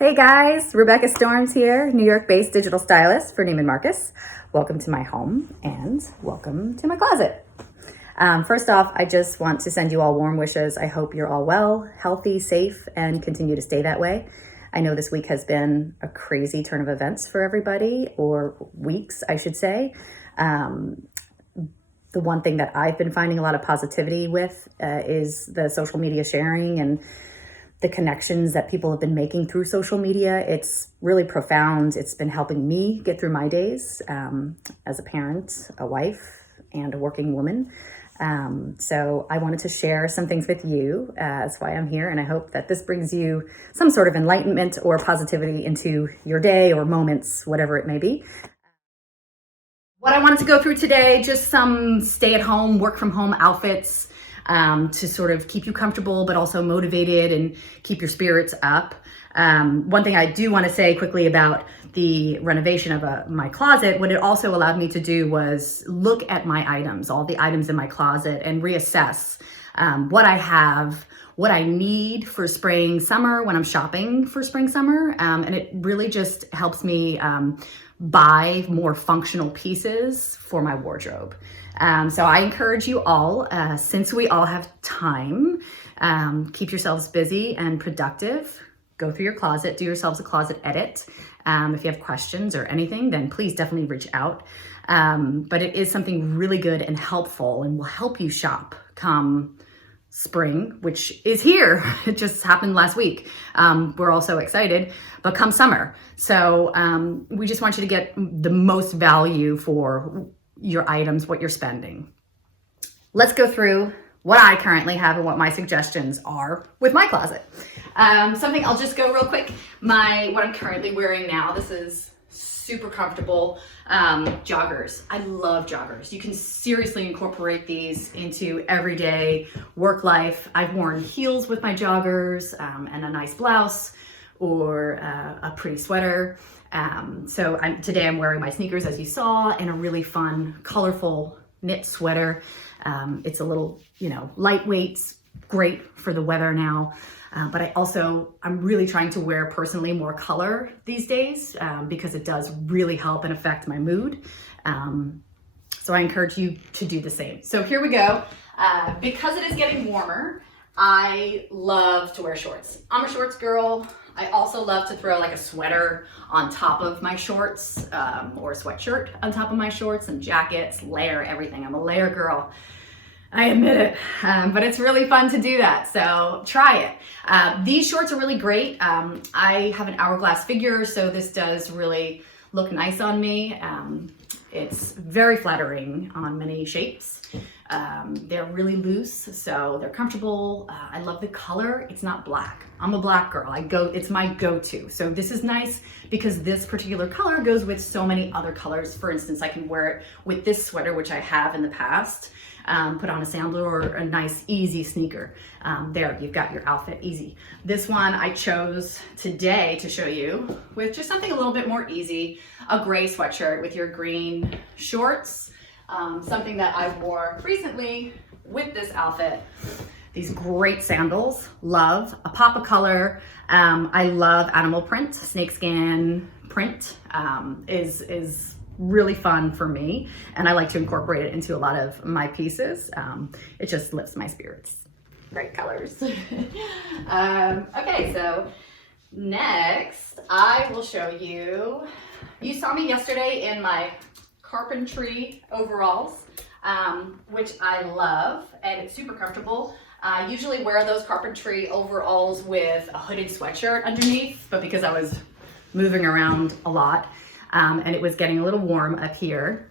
Hey guys, Rebecca Storms here, New York-based digital stylist for Neiman Marcus. Welcome to my home and welcome to my closet. First off, I just want to send you all warm wishes. I hope you're all well, healthy, safe, and continue to stay that way. I know this week has been a crazy turn of events for everybody, or weeks, I should say. The one thing that I've been finding a lot of positivity with is the social media sharing and the connections that people have been making through social media. It's really profound. It's been helping me get through my days as a parent, a wife, and a working woman. So I wanted to share some things with you. That's why I'm here. And I hope that this brings you some sort of enlightenment or positivity into your day or moments, whatever it may be. What I wanted to go through today, just some stay-at-home, work-from-home outfits to sort of keep you comfortable, but also motivated and keep your spirits up. One thing I do want to say quickly about the renovation of my closet, what it also allowed me to do was look at my items, all the items in my closet, and reassess what I have, what I need for spring, summer when I'm shopping for spring, summer. And it really just helps me buy more functional pieces for my wardrobe. So I encourage you all, since we all have time, keep yourselves busy and productive. Go through your closet, do yourselves a closet edit. If you have questions or anything, then please definitely reach out. But it is something really good and helpful and will help you shop come spring, which is here. It just happened last week. We're all so excited, but come summer. So we just want you to get the most value for your items, what you're spending. Let's go through what I currently have and what my suggestions are with my closet. Something I'll just go real quick. What I'm currently wearing now, this is super comfortable joggers. I love joggers. You can seriously incorporate these into everyday work life. I've worn heels with my joggers and a nice blouse or a pretty sweater. So today I'm wearing my sneakers, as you saw, and a really fun, colorful knit sweater. It's a little, lightweight, great for the weather now. But I'm really trying to wear personally more color these days because it does really help and affect my mood. So I encourage you to do the same. So here we go. Because it is getting warmer, I love to wear shorts. I'm a shorts girl. I also love to throw like a sweater on top of my shorts or a sweatshirt on top of my shorts and jackets, layer everything. I'm a layer girl. I admit it, but it's really fun to do that, so try it. These shorts are really great. I have an hourglass figure, so this does really look nice on me. It's very flattering on many shapes. They're really loose, so they're comfortable. I love the color. It's not black. I'm a black girl. It's my go-to. So this is nice because this particular color goes with so many other colors. For instance, I can wear it with this sweater, which I have in the past. Put on a sandal or a nice easy sneaker. There, you've got your outfit easy. This one I chose today to show you with just something a little bit more easy, a gray sweatshirt with your green shorts. Something that I wore recently with this outfit. These great sandals, love, a pop of color. I love animal print, snakeskin print is really fun for me, and I like to incorporate it into a lot of my pieces. It just lifts my spirits. Great colors. Okay, so next I will show you, you saw me yesterday in my carpentry overalls, which I love, and it's super comfortable. I usually wear those carpentry overalls with a hooded sweatshirt underneath, but because I was moving around a lot, and it was getting a little warm up here,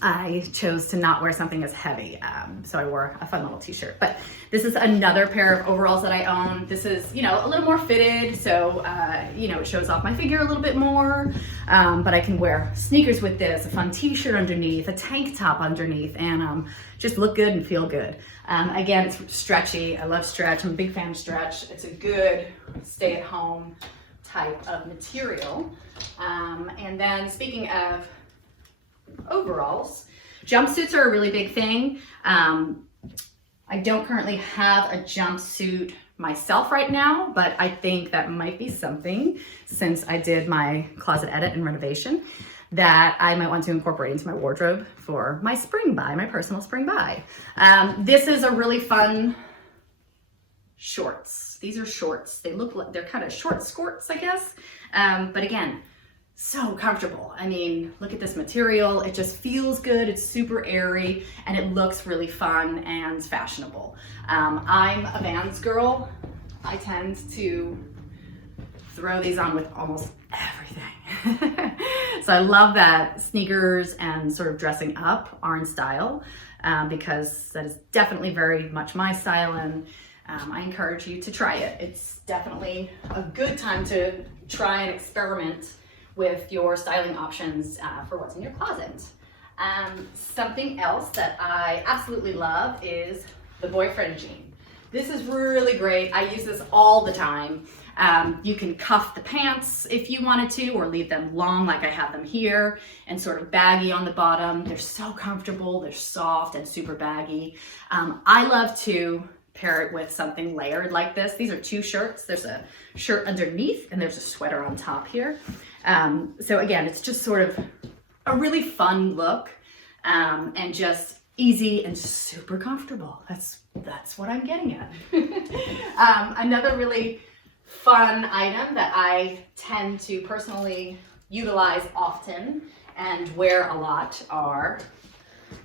I chose to not wear something as heavy. So I wore a fun little t-shirt. But this is another pair of overalls that I own. This is, a little more fitted. So, it shows off my figure a little bit more. But I can wear sneakers with this, a fun t-shirt underneath, a tank top underneath, and just look good and feel good. Again, it's stretchy. I love stretch. I'm a big fan of stretch. It's a good stay-at-home type of material. And then speaking of overalls, jumpsuits are a really big thing. I don't currently have a jumpsuit myself right now, but I think that might be something, since I did my closet edit and renovation, that I might want to incorporate into my wardrobe for my spring buy, my personal spring buy. This is a really fun shorts. These are shorts. They look like they're kind of short skirts, I guess. But again, so comfortable. I mean, look at this material. It just feels good. It's super airy and it looks really fun and fashionable. I'm a Vans girl. I tend to throw these on with almost everything. So I love that sneakers and sort of dressing up are in style, because that is definitely very much my style, and I encourage you to try it. It's definitely a good time to try and experiment with your styling options for what's in your closet. Something else that I absolutely love is the boyfriend jean. This is really great. I use this all the time. You can cuff the pants if you wanted to, or leave them long like I have them here, and sort of baggy on the bottom. They're so comfortable, they're soft and super baggy. I love to pair it with something layered like this. These are two shirts. There's a shirt underneath and there's a sweater on top here. So again, it's just sort of a really fun look, and just easy and super comfortable. That's what I'm getting at. Another really fun item that I tend to personally utilize often and wear a lot are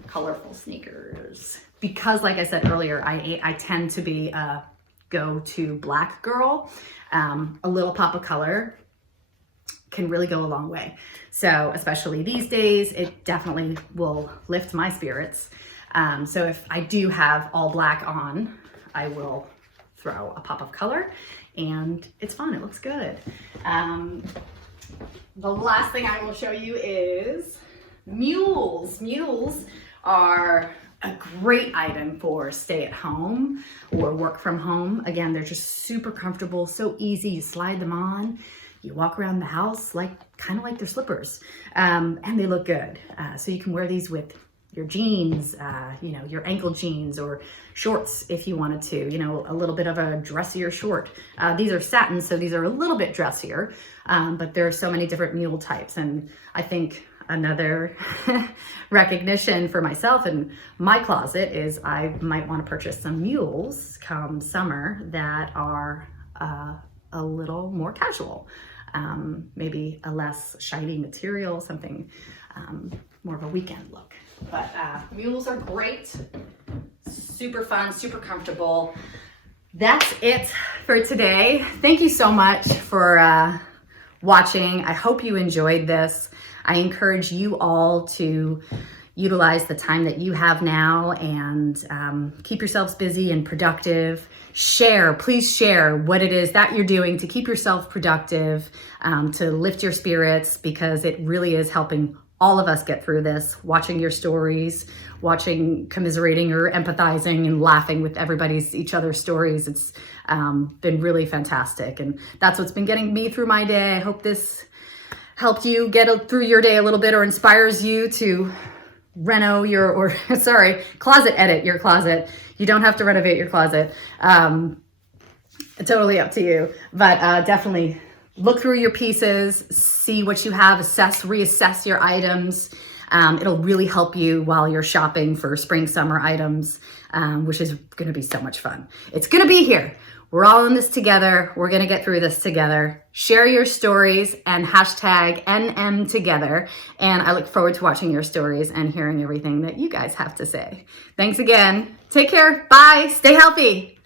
colorful sneakers. Because like I said earlier, I tend to be a go-to black girl. A little pop of color can really go a long way. So especially these days, it definitely will lift my spirits. So if I do have all black on, I will throw a pop of color, and it's fun, it looks good. The last thing I will show you is mules. Mules are a great item for stay at home or work from home. Again, they're just super comfortable, so easy. You slide them on, you walk around the house kind of like they're slippers, and they look good. So you can wear these with your jeans, your ankle jeans, or shorts if you wanted to, a little bit of a dressier short. These are satin, so these are a little bit dressier, but there are so many different mule types. And I think another recognition for myself and my closet is I might want to purchase some mules come summer that are a little more casual, maybe a less shiny material, something more of a weekend look. But mules are great, super fun, super comfortable. That's it for today. Thank you so much for watching. I hope you enjoyed this. I encourage you all to utilize the time that you have now and keep yourselves busy and productive. Please share what it is that you're doing to keep yourself productive, to lift your spirits, because it really is helping all of us get through this. Watching your stories, commiserating or empathizing and laughing with each other's stories. It's been really fantastic. And that's what's been getting me through my day. I hope this helped you get through your day a little bit, or inspires you to closet edit your closet. You don't have to renovate your closet. Totally up to you, but definitely look through your pieces, see what you have, reassess your items. It'll really help you while you're shopping for spring, summer items, which is gonna be so much fun. It's gonna be here. We're all in this together. We're gonna get through this together. Share your stories and hashtag NM together. And I look forward to watching your stories and hearing everything that you guys have to say. Thanks again. Take care. Bye. Stay healthy.